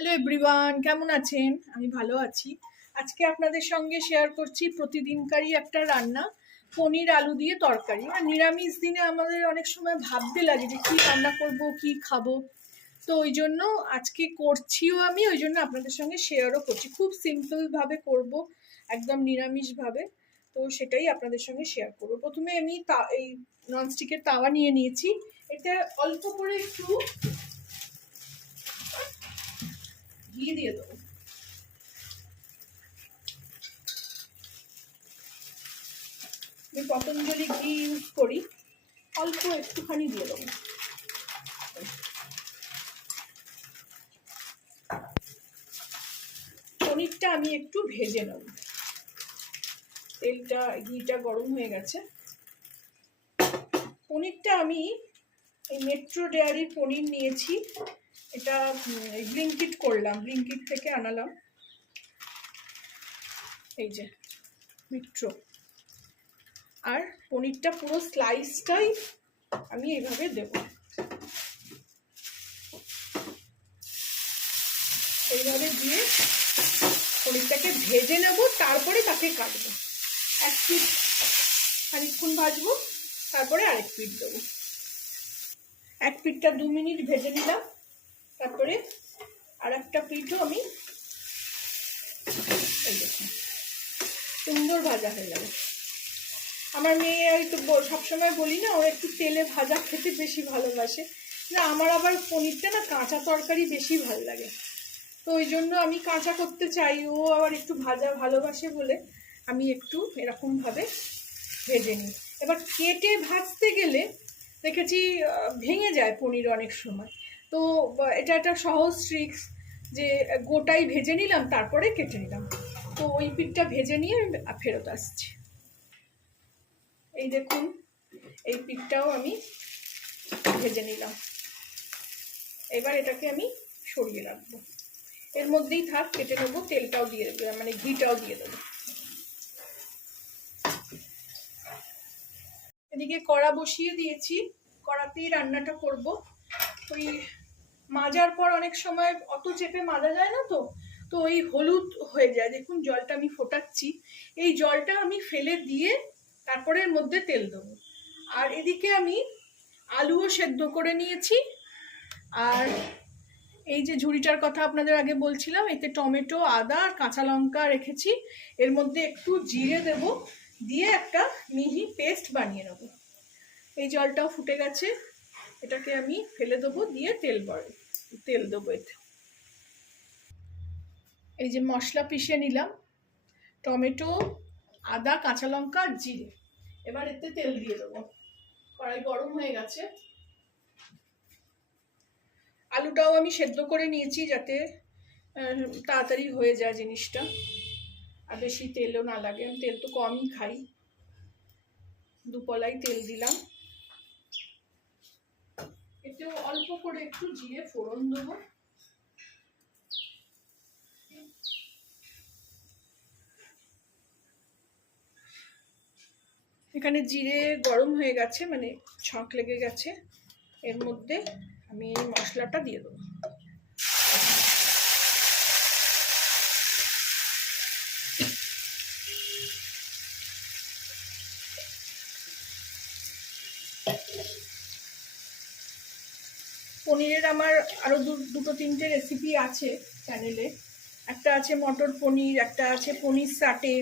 Hello everyone, কেমন আছেন? আমি ভালো আছি। আজকে আপনাদের সঙ্গে শেয়ার করছি প্রতিদিনকারই একটা রান্না, পনির আলু দিয়ে তরকারি। নিরামিষ দিনে আমাদের অনেক সময় ভাবতে লাগে যে কী রান্না করব, কি খাবো। তো ওই জন্য আজকে করছিও আমি, ওই জন্য আপনাদের সঙ্গে শেয়ারও করছি। খুব সিম্পলভাবে করব, একদম নিরামিষভাবে। তো সেটাই আপনাদের সঙ্গে শেয়ার করবো। প্রথমে আমি এই ননস্টিকের তাওয়া নিয়ে নিয়েছি। এতে অল্প করে একটু ঘি দিয়ে দেবো। আমি পতঞ্জলি ঘি ইউজ করি, অল্প একটুখানি দিয়ে দেবো। পনিরটা আমি একটু ভেজে নেব। তেলটা ঘিটা গরম হয়ে গেছে। পনিরটা আমি এই মেট্রো ডেয়ারির পনির নিয়েছি। এটা ব্লিঙ্কিট করলাম, ব্লিঙ্কিট থেকে আনালাম। এই যে মেট্রো। আর পনিরটা পুরো স্লাইসটাই আমি এইভাবে দেব। এইভাবে দিয়ে পনিরটাকে ভেজে নেব, তারপরে তাকে কাটবো। এক পিঠ খানিকক্ষণ ভাজবো, তারপরে আরেক পিঠ দেবো। এক পিঠটা 2 মিনিট ভেজে নিলাম, তারপরে আর একটা পিঠও আমি এই দেখুন সুন্দর ভাজা হয়ে যাবে। আমার মেয়ে একটু সবসময় বলি না, ও একটু তেলে ভাজা খেতে বেশি ভালোবাসে। না, আমার আবার পনিরটা না কাঁচা তরকারি বেশি ভালো লাগে। তো ওই জন্য আমি কাঁচা করতে চাই, ও আবার একটু ভাজা ভালোবাসে বলে আমি একটু এরকমভাবে ভেজে নিই। এবার কেটে ভাজতে গেলে দেখেছি ভেঙে যায় পনির অনেক সময়। তো এটা একটা সহজ ট্রিক্স যে গোটাই ভেজে নিলাম, তারপরে কেটে নিলাম। তো ওই পিঠটা ভেজে নিয়ে আমি ফেরত আসছি। এই দেখুন, এই পিঠটাও আমি ভেজে নিলাম। এবার এটাকে আমি সরিয়ে রাখবো, এর মধ্যেই থাক, কেটে নেবো। তেলটাও দিয়ে দেবো, মানে ঘিটাও দিয়ে দেবো। এদিকে কড়া বসিয়ে দিয়েছি, কড়াতেই রান্নাটা করব। ওই মাজার পর অনেক সময় অত চেপে মাজা যায় না, তো ওই হলুদ হয়ে যায়। দেখুন জলটা আমি ফোটাচ্ছি, এই জলটা আমি ফেলে দিয়ে তারপরে এর মধ্যে তেল দেবো। আর এদিকে আমি আলুও সেদ্ধ করে নিয়েছি। আর এই যে ঝুড়িটার কথা আপনাদের আগে বলছিলাম, এতে টমেটো, আদা আর কাঁচা লঙ্কা রেখেছি। এর মধ্যে একটু জিরে দেব, দিয়ে একটা মিহি পেস্ট বানিয়ে নেব। এই জলটাও ফুটে গেছে, এটাকে আমি ফেলে দেবো, দিয়ে তেল দেবো এতে। এই যে মশলা পিষে নিলাম, টমেটো, আদা, কাঁচা লঙ্কা আর জিরে। এবার এতে তেল দিয়ে দেবো। কড়াই গরম হয়ে গেছে। আলুটাও আমি সেদ্ধ করে নিয়েছি যাতে তাড়াতাড়ি হয়ে যায় জিনিসটা, আর বেশি তেলও না লাগে। আমি তেল তো কমই খাই। 2 পলাই তেল দিলাম। এতেও অল্প করে একটু জিরে ফোড়ন দেবো। এখানে জিরে গরম হয়ে গেছে, মানে ছক লেগে গেছে। এর মধ্যে আমি এই মশলাটা দিয়ে দেবো। পনিরের আমার আরো দুটো তিনটে রেসিপি আছে চ্যানেলে। একটা আছে মটর পনির, একটা আছে পনির সাটে।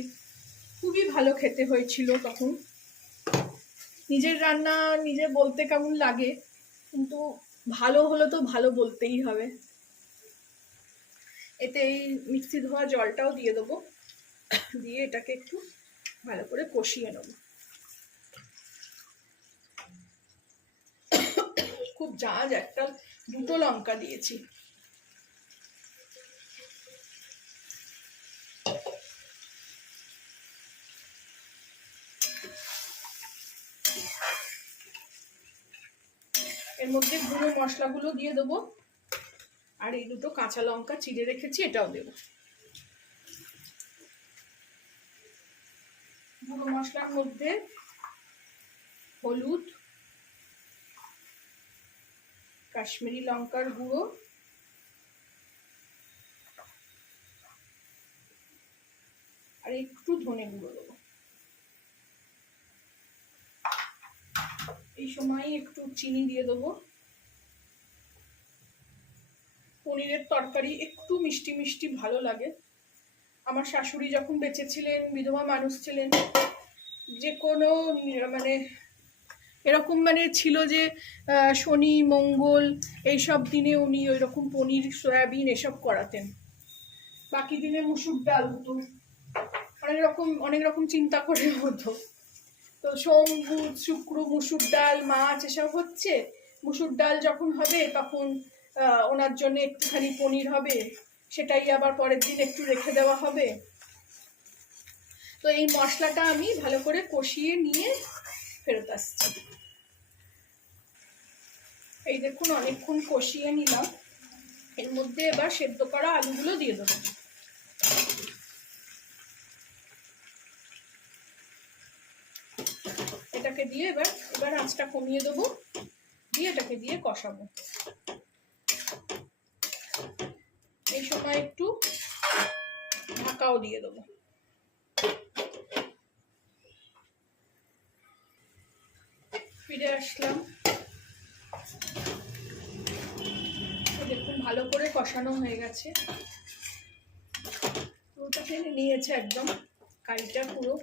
খুবই ভালো খেতে হয়েছিল তখন। নিজের রান্না নিজে বলতে কেমন লাগে, কিন্তু ভালো হলে তো ভালো বলতেই হবে। এতে এই মিক্সি ধোয়া জলটাও দিয়ে দেবো, দিয়ে এটাকে একটু ভালো করে কষিয়ে নেব। খুব ঝাঁঝ, একটা 2টো লঙ্কা দিয়েছি। এর মধ্যে গুঁড়ো মশলাগুলো দিয়ে দেবো, আর এই 2টো কাঁচা লঙ্কা চিড়ে রেখেছি, এটাও দেবো। গুঁড়ো মশলার মধ্যে হলুদ, কাশ্মীরি লঙ্কার গুঁড়ো, আর একটু ধনে গুঁড়ো দেবো। এই সময় একটু চিনি দিয়ে দেবো। পনিরের তরকারি একটু মিষ্টি মিষ্টি ভালো লাগে। আমার শাশুড়ি যখন বেঁচে ছিলেন, বিধবা মানুষ ছিলেন, যে কোনো মানে এরকম মানে ছিল যে শনি মঙ্গল এইসব দিনে উনি ওই রকম পনির সয়াবিন এসব করাতেন। বাকি দিনে মুসুর ডাল হতো, অনেক রকম চিন্তা করে হতো। তো সোম বুধ শুক্র মুসুর ডাল মাছ এসব হচ্ছে, মুসুর ডাল যখন হবে তখন ওনার জন্য একটুখানি পনির হবে, সেটাই আবার পরের দিন একটু রেখে দেওয়া হবে। তো এই মশলাটা আমি ভালো করে কষিয়ে নিয়ে ফেরত আসছি। এই দেখুন অনেকক্ষণ কষিয়ে নিলাম। এর মধ্যে এবার সেদ্ধ করা আলুগুলো দিয়ে দেবো। এটাকে দিয়ে এবার আঁচটা কমিয়ে দেবো, দিয়ে এটাকে দিয়ে কষাবো। এই সময় একটু ঢাকাও দিয়ে দেবো। ফিরে আসলাম। দেখুন ভালো করে কষানো হয়ে গেছে, পুরোটা টেনে নিয়েছে একদম কারিটা পুরো।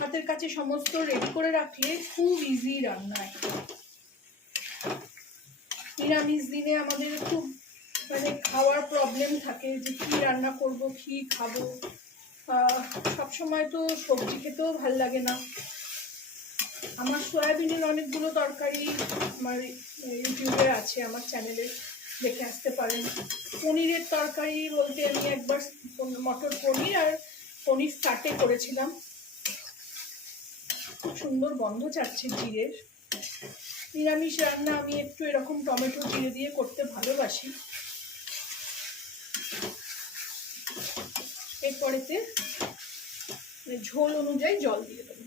হাতের কাছে সমস্ত রেডি করে রাখলে খুব ইজি রান্না। নিরামিষ দিনে আমাদের খুব মানে খাওয়ার প্রবলেম থাকে যে কি রান্না করব, কি খাবো। সবসময় তো সবজি খেতেও ভাল লাগে না। আমার সয়াবিনের অনেকগুলো তরকারি আমার ইউটিউবে আছে, আমার চ্যানেলে দেখে আসতে পারেন। পনিরের তরকারি বলতে আমি একবার মটর পনির আর পনির সাটে করেছিলাম, খুব সুন্দর গন্ধ ছাড়ছে জিরের। নিরামিষ রান্না আমি একটু এরকম টমেটো জিরে দিয়ে করতে ভালোবাসি। এরপরেতে ঝোল অনুযায়ী জল দিয়ে দেবো।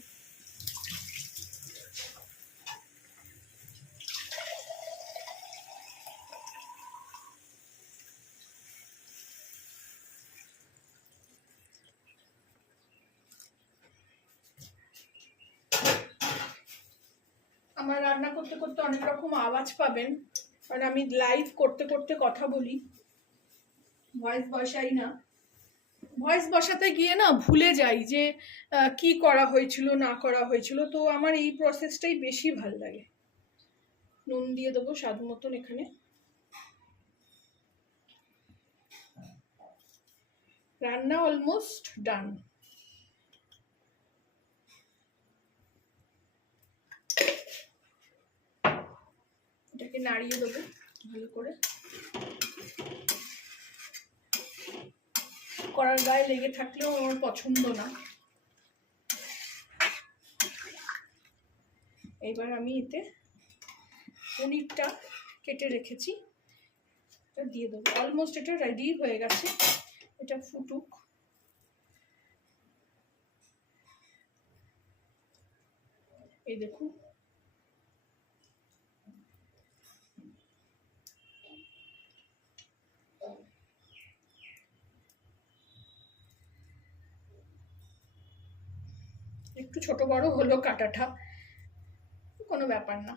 আমার রান্না করতে করতে অনেক রকম আওয়াজ পাবেন, কারণ আমি লাইভ করতে করতে কথা বলি, ভয়েস বসাই না। ভয়েস বসাতে গিয়ে না ভুলে যাই যে কি করা হয়েছিল না করা হয়েছিল। তো আমার এই প্রসেসটাই বেশি ভাল লাগে। নুন দিয়ে দেবো স্বাদ মতন। এখানে রান্না অলমোস্ট ডান। এটাকে নাড়িয়ে দেবো ভালো করে। কড়ার গায়ে লেগে থাকলেও আমার পছন্দ না। এবার আমি এতে পনিরটা কেটে রেখেছি এটা দিয়ে দেবো। অলমোস্ট এটা রেডি হয়ে গেছে, এটা ফুটুক। এই দেখুন একটু ছোট বড় হলো কাটাটা, কোনো ব্যাপার না।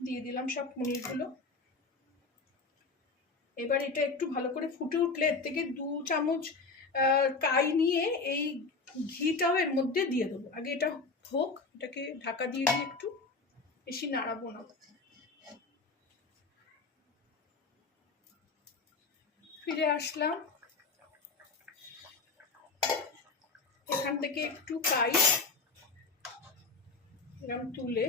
দিয়ে দিলাম সব পনিরগুলো। এবার এটা একটু ভালো করে ফুটে উঠলে এর থেকে 2 চামচ কাই নিয়ে এই ঘিটাও এর মধ্যে দিয়ে দেবো। আগে এটা হোক, এটাকে ঢাকা দিয়ে দিয়ে একটু বেশি নাড়াবো না। ফিরে আসলাম। এখান থেকে একটু কাই এরকম তুলে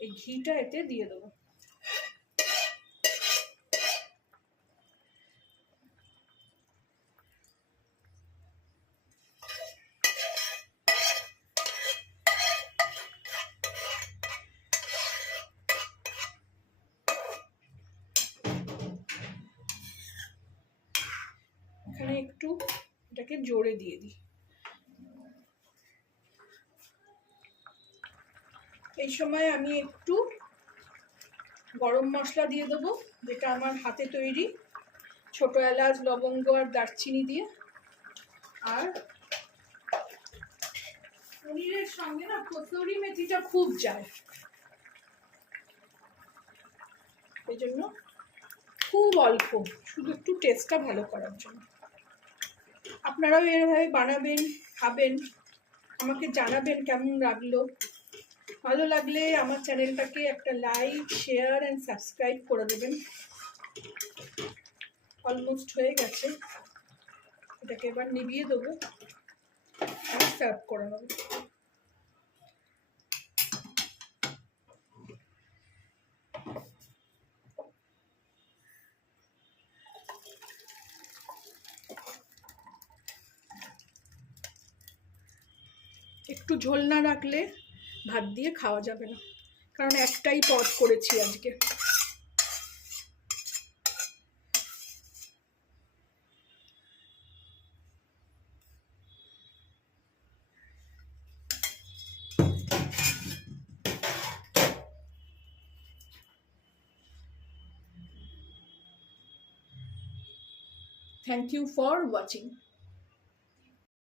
এই ঘিটা এতে দিয়ে দেবো। একটু এটাকে জোরে দিয়ে দিই। এই সময় আমি একটু গরম মশলা দিয়ে দেবো, যেটা আমার হাতে তৈরি, ছোট এলাচ, লবঙ্গ আর দারচিনি দিয়ে। আর পনিরের সঙ্গে না কসুরি মেথিটা খুব যায়, এই জন্য খুব অল্প, শুধু একটু টেস্টটা ভালো করার জন্য। আপনারাও এভাবে বানাবেন, খাবেন, আমাকে জানাবেন কেমন লাগলো। ভালো লাগলে আমার চ্যানেলটাকে একটা লাইক, শেয়ার অ্যান্ড সাবস্ক্রাইব করে দেবেন। অলমোস্ট হয়ে গেছে, এটাকে এবার নিভিয়ে দেবো আর সার্ভ করে নেবো। একটু ঝোল না রাখলে ভাত দিয়ে খাওয়া যাবে না, কারণ একটাই পদ করেছি আজকে। Thank you for watching.